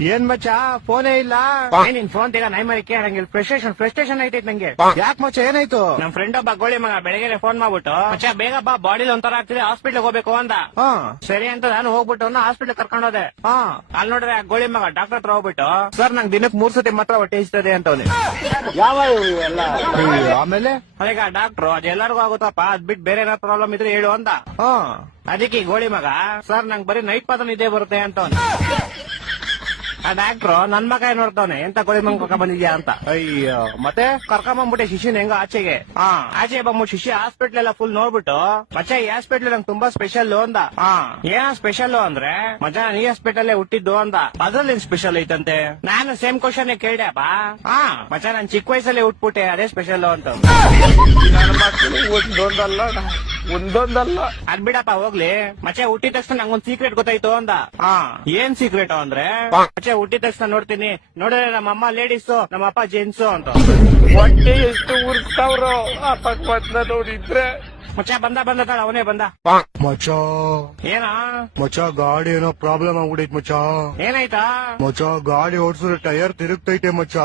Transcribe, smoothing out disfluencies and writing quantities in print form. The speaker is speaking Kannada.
ಏನ್ ಮಚ್ಚ ಫೋನೇ ಇಲ್ಲ. ನಿನ್ ಫೋನ್ ತೆಗ ನೈ ಮರಿ ಕೇಳಂಗಿಲ್ಲ. ಫ್ರಸ್ಟ್ರೇಷನ್ ಐತೈತ್ ನಂಗೆ. ಯಾಕೆ ಮಚ್ಚ ಏನಾಯ್ತು? ನಮ್ ಫ್ರೆಂಡ್ ಒಬ್ಬ ಗೋಳಿ ಮಗ ಬೆಳಗ್ಗೆ ಫೋನ್ ಮಾಡ್ಬಿಟ್ಟು ಮಚ್ಚ ಬೇಗ ಬಾ ಬಾಡಿಲಿ ಒಂಥರ ಆಗ್ತಿದೆ ಹಾಸ್ಪಿಟ್ಲ್ ಹೋಗ್ಬೇಕು ಅಂದ. ಸರಿ ಅಂತ ನಾನು ಹೋಗ್ಬಿಟ್ಟು ಹಾಸ್ಪಿಟ್ಲ್ ಕರ್ಕೊಂಡು ಹೋದೆ. ಅಲ್ಲಿ ನೋಡ್ರೆ ಆ ಗೋಳಿ ಮಗ ಡಾಕ್ಟರ್ ಹತ್ರ ಹೋಗ್ಬಿಟ್ಟು ಸರ್ ನಂಗೆ ದಿನಕ್ಕೆ 3 ಸತಿ ಮಾತ್ರ ಹೊಟ್ಟೆ ಇಸ್ತದೆ ಅಂತವ್ನೆ. ಯಾವ ಎಲ್ಲ ಆಮೇಲೆ ಈಗ ಡಾಕ್ಟ್ರು ಅದೆಲ್ಲರಿಗೂ ಆಗುತ್ತಪ್ಪ ಅದ್ ಬಿಟ್ಟು ಬೇರೆ ಏನಾದ್ರು ಪ್ರಾಬ್ಲಮ್ ಇದ್ರೆ ಹೇಳು ಅಂದ. ಅದಕ್ಕೆ ಈ ಗೋಳಿ ಮಗ ಸರ್ ನಂಗೆ ಬರೀ ನೈಟ್ ಮಾತ್ರ ನಿದ್ದೆ ಬರುತ್ತೆ ಅಂತವ್ನೆ. ಆ ಡಾಕ್ಟ್ರು ನನ್ ಮಗ ನೋಡ್ತಾವನೆ ಎಂತ ಗೋಳಿ ಮಗ ಕರ್ಕೊಂಡ್ ಬಂದಿದ್ಯಾ ಅಂತ. ಅಯ್ಯೋ ಮತ್ತೆ ಕರ್ಕೊಂಬಂದ್ಬಿಟ್ಟೆ ಶಿಷ್ಯನ್ ಹೆಂಗ ಆಚೆಗೆ. ಆಚೆ ಬಂದ್ಬಿಟ್ಟು ಶಿಷ್ಯ ಹಾಸ್ಪಿಟ್ಲ್ ಎಲ್ಲ ಫುಲ್ ನೋಡ್ಬಿಟ್ಟು ಮಚ್ಚ ಈ ಹಾಸ್ಪಿಟ್ಲ್ ನಂಗೆ ತುಂಬಾ ಸ್ಪೆಷಲ್ ಅಂದ. ಏನ ಸ್ಪೆಷಲ್ ಅಂದ್ರೆ ಮಚ್ಚ ನಾನು ಈ ಹಾಸ್ಪಿಟಲ್ ಹುಟ್ಟಿದ್ದು ಅಂದ. ಅದ್ರಲ್ಲಿ ಸ್ಪೆಷಲ್ ಐತಂತೆ. ನಾನು ಸೇಮ್ ಕ್ವಶನ್ ಕೇಳ್ದೆಪ್ಪ. ಮಚ್ಚ ನಾನ್ ಚಿಕ್ಕ ವಯಸ್ಸಲ್ಲಿ ಹುಟ್ಬಿಟ್ಟೆ ಅದೇ ಸ್ಪೆಷಲ್ ಅಂತ. ಒಂದೊಂದಲ್ಲ ಅದ್ ಬಿಡಪ್ಪ ಹೋಗ್ಲಿ. ಮಚ್ಚ ಹುಟ್ಟಿದ ತಕ್ಷಣ ನಂಗೊಂದ್ ಸೀಕ್ರೆಟ್ ಗೊತ್ತಾಯ್ತು ಅಂದ. ಏನ್ ಸೀಕ್ರೆಟ್ ಅಂದ್ರೆ ಮಚ್ಚ ಹುಟ್ಟಿದ ತಕ್ಷಣ ನೋಡ್ತೀನಿ ನೋಡಿದ್ರೆ ನಮ್ಮ ಅಮ್ಮ ಲೇಡೀಸು ನಮ್ಮ ಅಪ್ಪ ಜೆಂಟ್ಸು ಅಂತ. ಹೊಟ್ಟೆ ಎಷ್ಟು ಉರ್ಸ್ತಾವ್ರು ಅಪಕ್ವತ್ನ ನೋಡಿದ್ರೆ. ಮಚ್ಚ ಬಂದ ತಾಳ ಅವನೇ ಬಂದ. ಮಚ್ಚ ಏನ ಮಚ್ಚ ಗಾಡಿ ಏನೋ ಪ್ರಾಬ್ಲಮ್ ಆಗ್ಬಿಡೈತ್ ಮಚ್ಚ. ಏನಾಯ್ತಾ? ಮಚ್ಚ ಗಾಡಿ ಓಡಿಸಿದ್ರೆ ಟೈರ್ ತಿರುಗ್ತೈತೆ ಮಚ್ಚ.